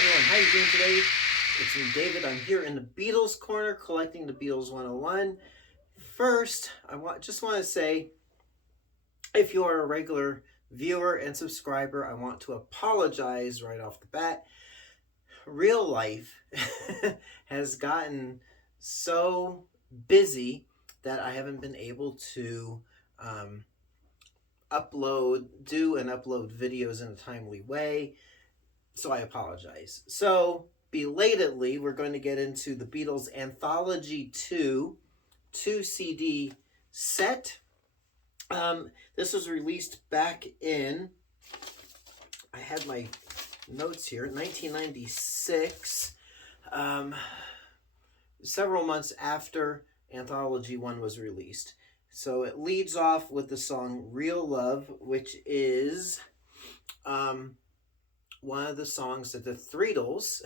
everyone, how you doing today? It's me, David. I'm here in the Beatles corner collecting the Beatles 101. First, just want to say, if you are a regular viewer and subscriber, I want to apologize right off the bat. Real life has gotten so busy that I haven't been able to um, do and upload videos in a timely way. So I apologize. So, belatedly, we're going to get into the Beatles Anthology 2 CD set. This was released back in, I had my notes here, 1996, several months after Anthology 1 was released. So it leads off with the song Real Love, which is one of the songs that the Threedles,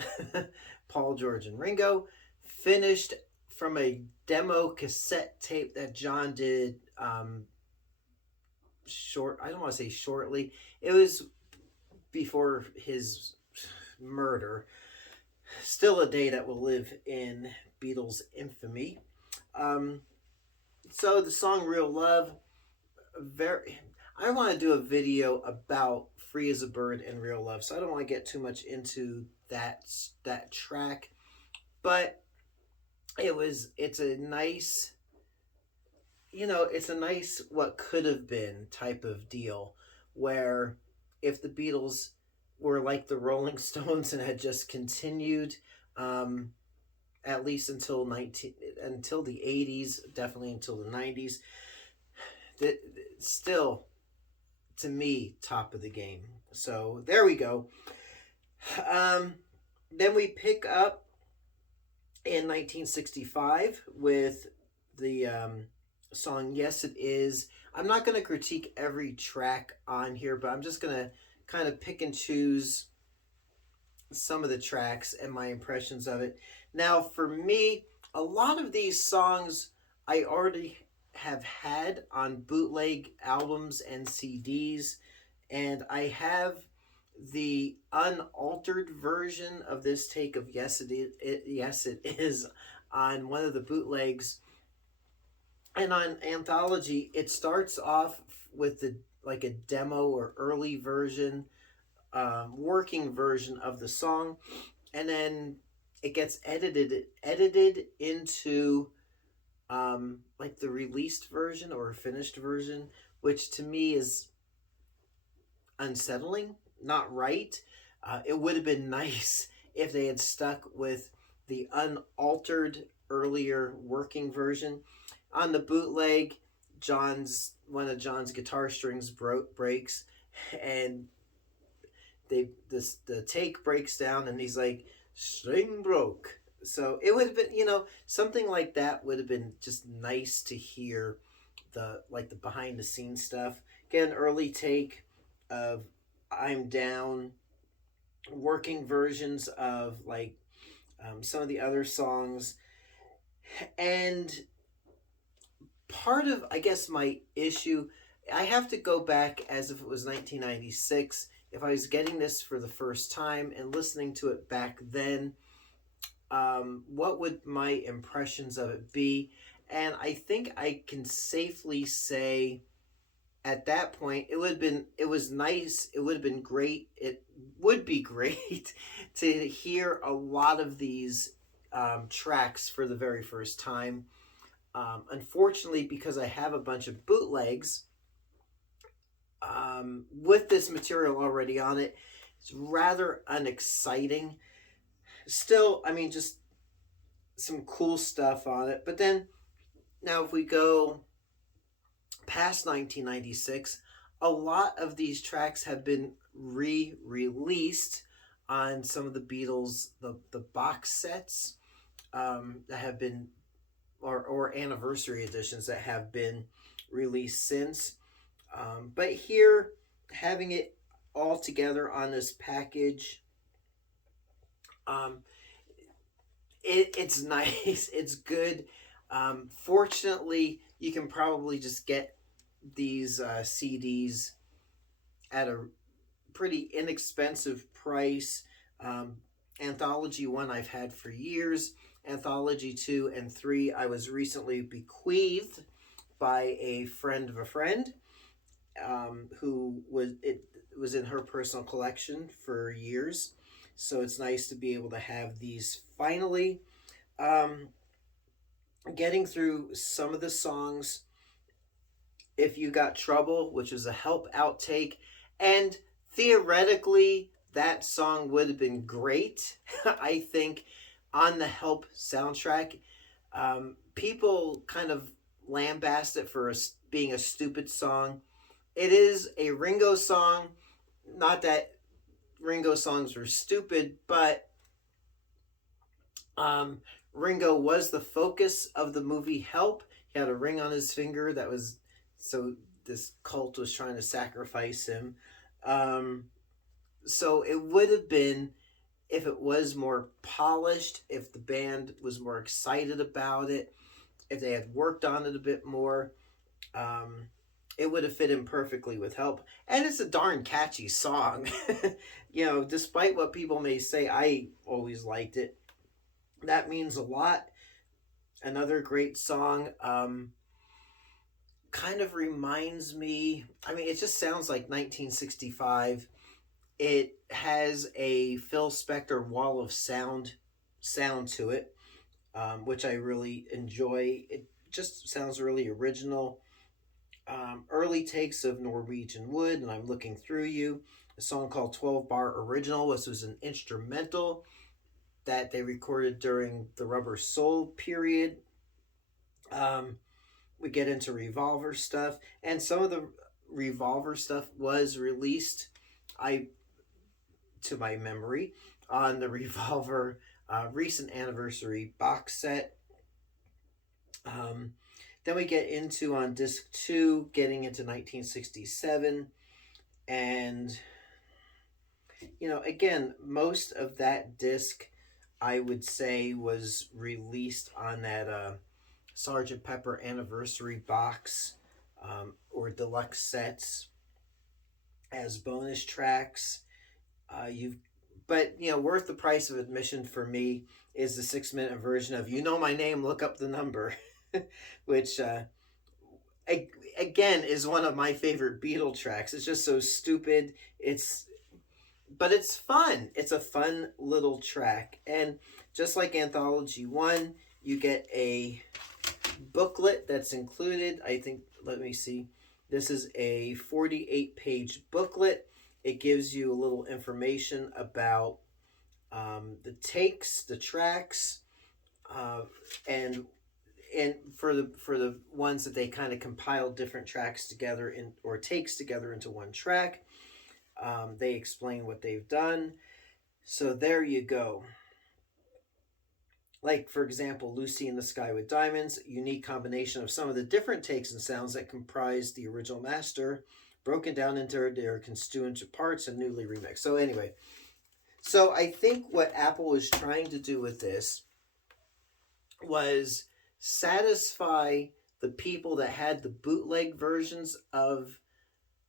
Paul, George, and Ringo, finished from a demo cassette tape that John did I don't want to say shortly. It was before his murder. Still a day that will live in Beatles infamy. So the song Real Love, I want to do a video about Free as a Bird and Real Love, so I don't want to get too much into that track, but it's a nice, it's a nice what could have been type of deal, where if the Beatles were like the Rolling Stones and had just continued, at least until the 80s, definitely until the 90s, still, to me, top of the game. So there we go. Then we pick up in 1965 with the song Yes It Is. I'm not going to critique every track on here, but I'm just going to kind of pick and choose some of the tracks and my impressions of it. Now, for me, a lot of these songs I already have had on bootleg albums and CDs, and I have the unaltered version of this take of Yes It Is on one of the bootlegs. And on Anthology, it starts off with a demo or early version, working version of the song, and then it gets edited into like the released version or finished version, which to me is unsettling, not right. It would have been nice if they had stuck with the unaltered earlier working version. On the bootleg, one of John's guitar strings breaks, and the take breaks down, and he's like, "String broke." So it would have been, something like that would have been just nice to hear, the behind the scenes stuff. Get an early take of I'm Down, working versions of some of the other songs, and part of, I guess, my issue, I have to go back as if it was 1996. If I was getting this for the first time and listening to it back then, what would my impressions of it be? And I think I can safely say at that point, it was nice. It would have been great. It would be great to hear a lot of these tracks for the very first time. Unfortunately, because I have a bunch of bootlegs with this material already on it, it's rather unexciting. Still, I mean, just some cool stuff on it. But then, now if we go past 1996, a lot of these tracks have been re-released on some of the Beatles, the box sets that have been, or anniversary editions that have been released since. But here, having it all together on this package, it's nice. It's good. Fortunately, you can probably just get these CDs at a pretty inexpensive price. Anthology 1 I've had for years. Anthology 2 and 3 I was recently bequeathed by a friend of a friend, who was in her personal collection for years. So it's nice to be able to have these finally. Um, Getting through some of the songs, If You Got Trouble, which was a Help outtake, and theoretically that song would have been great, I think, on the Help soundtrack. People kind of lambast it for being a stupid song. It is a Ringo song. Not that Ringo songs were stupid, but um, Ringo was the focus of the movie Help. He had a ring on his finger that was, so this cult was trying to sacrifice him. Um, so it would have been, if it was more polished, if the band was more excited about it, if they had worked on it a bit more, um, it would have fit in perfectly with Help. And it's a darn catchy song. Despite what people may say, I always liked it. That means a lot. Another great song. Kind of reminds me, I mean, it just sounds like 1965. It has a Phil Spector wall of sound to it, which I really enjoy. It just sounds really original. Early takes of Norwegian Wood and I'm Looking Through You. A song called 12 Bar Original. This was an instrumental that they recorded during the Rubber Soul period. We get into Revolver stuff, and some of the Revolver stuff was released, to my memory, on the Revolver recent anniversary box set. Then we get into, on disc 2, getting into 1967, and again, most of that disc I would say was released on that Sgt. Pepper anniversary box, or deluxe sets as bonus tracks. But worth the price of admission for me is the 6-minute version of "You Know My Name, Look Up the Number," which again is one of my favorite Beatle tracks. It's just so stupid. But it's fun. It's a fun little track. And just like Anthology 1, you get a booklet that's included. I think, let me see. This is a 48-page booklet. It gives you a little information about the takes, the tracks, and for the ones that they kind of compile different tracks together or takes together into one track. They explain what they've done. So there you go. Like, for example, Lucy in the Sky with Diamonds, unique combination of some of the different takes and sounds that comprise the original master, broken down into their constituent parts and newly remixed. So anyway, I think what Apple was trying to do with this was satisfy the people that had the bootleg versions of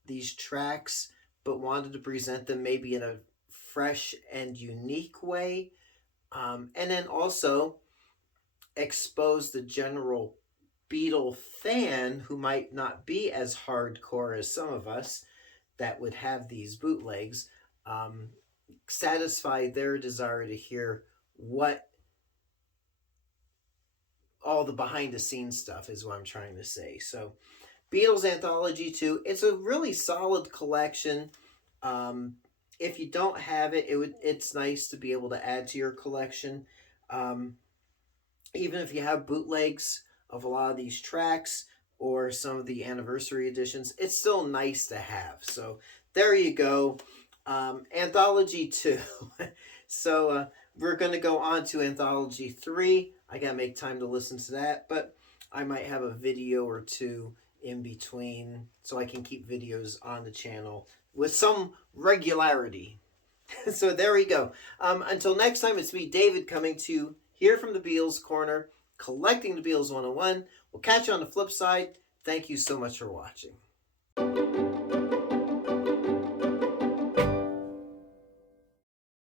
these tracks, but wanted to present them maybe in a fresh and unique way. And then also expose the general Beatle fan who might not be as hardcore as some of us that would have these bootlegs, satisfy their desire to hear what all the behind the scenes stuff is, what I'm trying to say. So Beatles Anthology 2, it's a really solid collection. If you don't have it, it's nice to be able to add to your collection. Even if you have bootlegs of a lot of these tracks or some of the anniversary editions, it's still nice to have. So there you go. Anthology 2. So we're going to go on to Anthology 3. I got to make time to listen to that, but I might have a video or two in between so I can keep videos on the channel with some regularity. So there we go. Until next time, it's me, David, coming to you here from the Beatles Corner, collecting the Beatles 101. We'll catch you on the flip side. Thank you so much for watching.